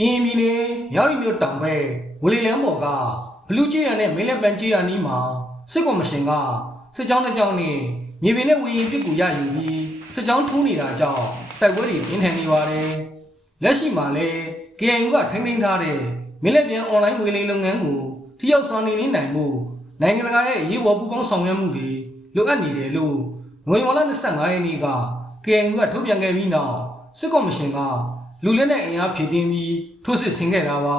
ကရင်ပြည်နယ်မြောက်ရီမြို့တောင်ဘက်ဝလီလန်းပေါ်ကဘလူးကျွရနဲ့မင်းလက်ပန်ကျွရနီးမှာစစ်ကော်မရှင်ကစစ်ကြောင်းတစ်ကြောင်းနဲ့မြေပြင်နဲ့ဝီရင်ပစ်ကူရယူပြီးစစ်ကြောင်းထိုးနေတာကြောင့်တိုက်ပွဲတွေပြင်းထန်နေပါတယ်လက်ရှိမှာလည်း KNU ကထိန်းသိမ်းထားတဲ့မင်းလက်ပြန်အွန်လိုင်းငွေလိမ်လုပ်ငန်းကိုထိရောက်စွာနေနေနိုင်မှုနိုင်ငံတကာရဲ့ရေးပေါ်ပူးပေါင်းဆောင်ရွက်မှုတွေလိုအပ်နေတယ်လို့ငွေမော်လာ25ရက်နေ့က KNU ကထုတ်ပြန်ခဲ့ပြီးနောက်စစ်ကော်မရှင်က လူလက်နဲ့အင်အားဖြည့်တင်းပြီးထိုးစစ်ဆင်ခဲ့တာပါ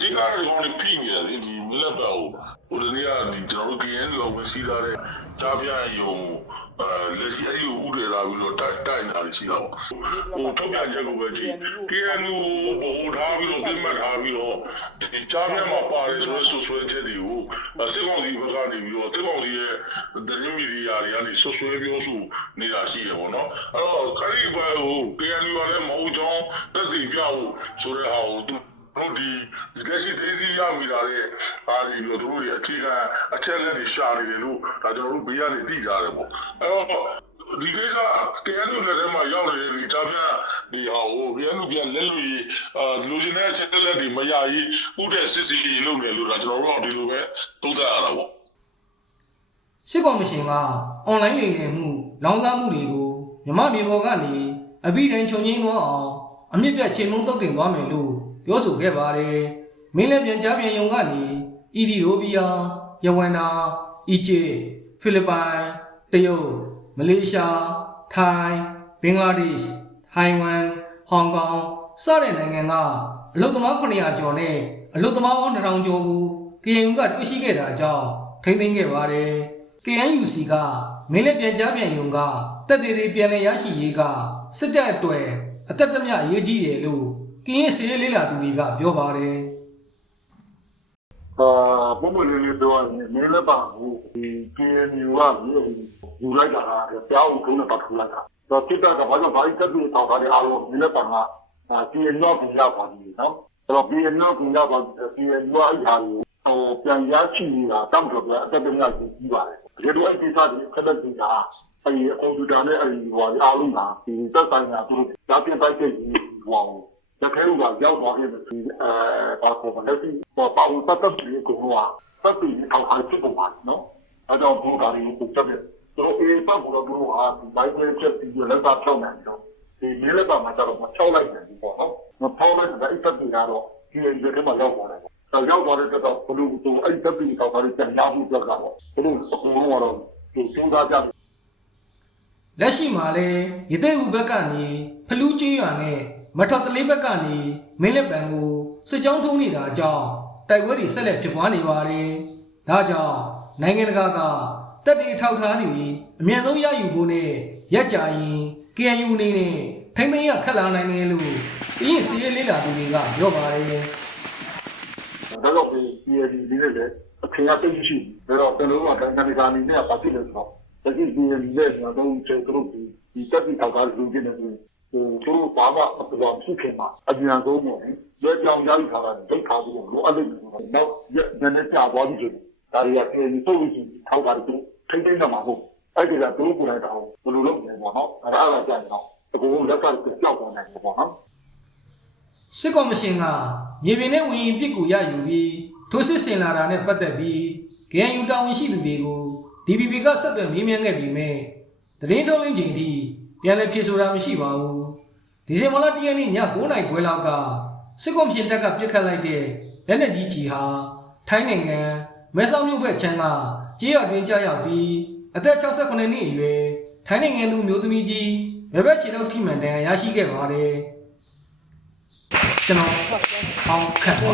ဒီကားတွေလုံးပြင်းနေတယ်ဒီမလက်ပါဘူးဟိုတည်းကဒီကျွန်တော်တို့ KN လောဝင်စီးထားတဲ့ကြားပြယုံအဲလက်ရှိအယူဥတွေလာပြီးတော့တိုက်တိုက်နေတာရှိတော့ဟိုထုတ်ပြန်ချက်ကိုပဲကြည့် KN ကိုဘို့ထားပြီးတော့ပြင်မှတ်ထားပြီးတော့ဒီကြားပြမှာပါတယ်ဆိုတော့ဆူဆွဲချက်တွေကိုစစ်ကောင်စီဘက်ကနေပြီးတော့စစ်ကောင်စီရဲ့ဒရမီဒီယာတွေကနေဆူဆွဲပြောဆိုနေတာရှိရပေါ့နော်အဲ့တော့ခရီးပဲဟို KN ကလည်းမဟုတ်ကြောင်းတက်တည်ပြဖို့ဆိုတဲ့ဟာကိုသူ တို့ဒီဒီလက်ရှိဒေးစီရမိလာတဲ့အားဒီလိုတို့တွေအခြေခံအချက်လက်တွေရှာနေတယ်လို့ဒါကျွန်တော်တို့ဘေးကနေသိကြတယ်ပေါ့အဲ့တော့ဒီကိစ္စတရားလူလက်ထဲမှာရောက်နေတဲ့ဒီကြားပြဒီဟာကိုဘယ်လိုပြန်လက်လို့ရအာလူချင်းတဲ့အချက်လက်တွေမရရေးဥတဲ့စစ်စီလုပ်နေလို့ဒါကျွန်တော်တို့ကဒီလိုပဲသုံးသပ်ရတာပေါ့စစ်ကော်မရှင်ကအွန်လိုင်းလိမ်လည်မှု လောင်စားမှုတွေကိုမြမမြေပေါ်ကနေအပိတိုင်းချုပ်ငင်းသွားအောင်အမြင့်ပြတ်ချိန်မုံတုတ်တင်သွားမယ်လို့ ပြောဆိုခဲ့ပါတယ်မင်းလက်ပြန်ကြားပြန်ယုံကနေအီဒီရိုဘီယာယဝန်နာအီဂျစ်ဖိလစ်ပိုင်တရုတ်မလေးရှားထိုင်းဘင်္ဂလားဒေ့ရှ်ထိုင်ဝမ်ဟောင်ကောင်စတဲ့နိုင်ငံကအလုသမား900ကျော်နဲ့အလုသမားပေါင်း1000ကျော်ကို KNU ကတွေ့ရှိခဲ့တာကြောင့်ထိမ့်သိမ်းခဲ့ပါတယ် KNUC ကမင်းလက်ပြန်ကြားပြန်ယုံကတက်သေးသေးပြန်လည်ရရှိရေးကစစ်တပ်အတွက်အသက်သမအရေးကြီးတယ်လို့ ကင်းရင်စီရေးလေးလာသူတွေကပြောပါတယ်အာဘုံမလေးလေးပြောရင်မင်းလည်းပါဘူးဒီ KNU ကယူလိုက်တာကပြောင်းခုနဲ့ပတ်ထူလိုက်တာတော့တိတာကဘာလို့ဘာလို့တက်ပြီးတောင်းတာလဲအားလုံးမင်းလည်းပါကအာ KNU ကပြန်ရပါပြီနော်အဲ့တော့ KNU ကပြန်ရပါ KNU အရာကိုဟိုပြန်ရရှိနေတာတောင်းတော့ပြအတက်တည်းကကြီးပါတယ်ဒီလိုအကိစ္စတွေခက်တဲ့ကြီးတာအဲဒီကွန်ပျူတာနဲ့အဲဒီဟိုအားလုံးကဒီသက်ဆိုင်ရာသူတို့ဓာတ်ပြန်ပိုက်တဲ့ဟို တကယ်လို့ရောက်သွားခဲ့တယ်ဒီအဲပါပေါ်မှာလက်ရှိပေါ်ပါဝင်ပတ်သက်ပြီးကိုကပတ်ပြီးထောက်ထားဖြစ်ပုံပါနော်အဲတော့ဘုရားရီကိုတက်တယ်သူတို့အေးပတ်ဖို့တော့သူတို့ဟာဒီဘိုက်ပဲချက်ပြီးလက်သာဖြောင်းနေတယ်ဒီမြေလက်ပါမှာကျတော့မဖြောင်းလိုက်နိုင်ဘူးပေါ့နော်မဖြောင်းလိုက်တဲ့အစ်ပတ်တွေကတော့ဒီလိုတွေမှာရောက်သွားတယ်တော့ရောက်သွားတဲ့တော့ဘလို့သူအဲ့တက်ပြီးထောက်ထားတဲ့ပြန်ရဖို့အတွက်ကတော့ဘလို့အကုန်လုံးကတော့ဒီစဉ်းစားကြတယ်လက်ရှိမှာလည်းရသေးဦးဘက်ကနေဖလူးကျွရွာနဲ့ မထတလေးဘက်ကနေမင်းလက်ပံကိုစစ်ကြောင်းထုံးနေတာကြောင့်တိုက်ပွဲတွေဆက်လက်ဖြစ်ပွားနေပါတယ်။ဒါကြောင့်နိုင်ငံတကာကတက်တီထောက်ထားနေပြီးအမြန်ဆုံးရယူဖို့နဲ့ရက်ကြရင် KNU အနေနဲ့ထိမ့်သိမ်းရခက်လာနိုင်တယ်လို့ကရင်စီရေးလေးလာသူတွေကပြောပါတယ်။ဒါတော့ဒီ PhD လေးနဲ့လည်းအခင်အသိရှိတယ်ဒါတော့ကျွန်တော်တို့ကတန်တန်ကာနေနဲ့ပတ်သက်လို့ဆိုတော့ဒီ PhD လေးကတော့ကျွန်တော်တို့ဒီဒီတက်ပြီးထောက်ထားလူကြီးနေတယ်ဟိုသူတို့ ဘာမှအပလောင်ဖြစ်ခင်မှာအမြန်ဆုံးပေါ့လေကြောင်ရောက်ထားတာဒိတ်ထားပြီးတော့လိုအပ်လို့တော့ညနေပြသွားပြီဆိုဒါတွေက PhD ပုတ်ပြီးထောက်တာတူထိမ့်သိမ့်တော့မှာဟုတ်အဲ့ဒီကသူတို့ကိုယ်တိုင်တော့ဘယ်လိုလုပ်လဲပေါ့နော်အဲ့ဒါအဲ့ဒါကြတယ်တော့အကုန်လုံးလက်ကကြောက်သွားနိုင်တယ်ပေါ့နော်စစ်ကော်မရှင်ကမြေပြင်နဲ့ဝင်ရင်ပစ်ကူရယူပြီးထိုးစစ်ဆင်လာတာနဲ့ပတ်သက်ပြီး KNU တာဝန်ရှိသူတွေကို DPP ကဆက်သွယ်မေးမြန်းခဲ့ပြီးမြဲသတင်းထုတ်လင်းချိန်ထိပြန်လည်ဖြေဆိုတာမရှိပါဘူး ဒီဇင်ဘာလ၁ရက်နေ့ည9:00နာရီခွဲလောက်ကစစ်ကော်မရှင်တပ်ကပြစ်ခတ်လိုက်တဲ့လက်နက်ကြီးကြီးဟာထိုင်းနိုင်ငံမဲဆောက်မြို့ဘက်ခြမ်းကကြေးရွာတွင်ကြားရောက်ပြီးအသက်68နှစ်အရွယ်ထိုင်းနိုင်ငံသူမျိုးသမီးကြီးဘယ်ဘက်ခြေထောက်ထိမှန်တန်ရရှိခဲ့ပါတယ်ကျွန်တော်အောင်ခန့်ပါ